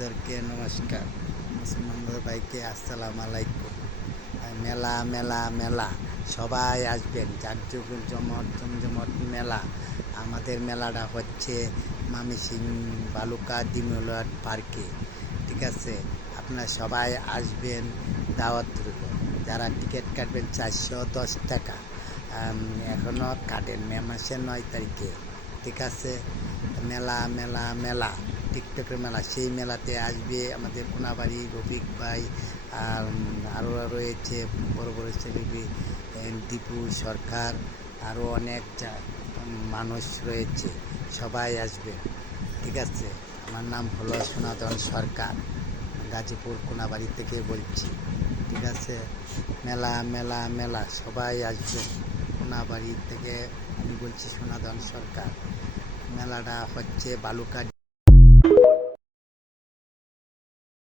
ভাইদেরকে নমস্কার, মুসলমান ভাইকে আসসালামু আলাইকুম। মেলা মেলা মেলা, সবাই আসবেন। জাঁকজমট জমজমট মেলা। আমাদের মেলাটা হচ্ছে মামিসিং বালুকা ডিমোলার পার্কে। ঠিক আছে, আপনারা সবাই আসবেন, দাওয়াত রইল। যারা টিকিট কাটবেন 410 টাকা, এখনও কাটেন, মে মাসের 9 তারিখে। ঠিক আছে, মেলা মেলা মেলা, টিকটকের মেলা। সেই মেলাতে আসবে আমাদের কোনাবাড়ি রফিক ভাই, আর আরও রয়েছে বড় বড় সেলিব্রিটি, দীপু সরকার, আরও অনেক মানুষ রয়েছে। সবাই আসবে। ঠিক আছে, আমার নাম হলো সনাতন সরকার, গাজীপুর কোনাবাড়ি থেকে বলছি। ঠিক আছে, মেলা মেলা মেলা, সবাই আসবেন। কোনাবাড়ি থেকে আমি বলছি সনাতন সরকার। মেলাটা হচ্ছে বালুকা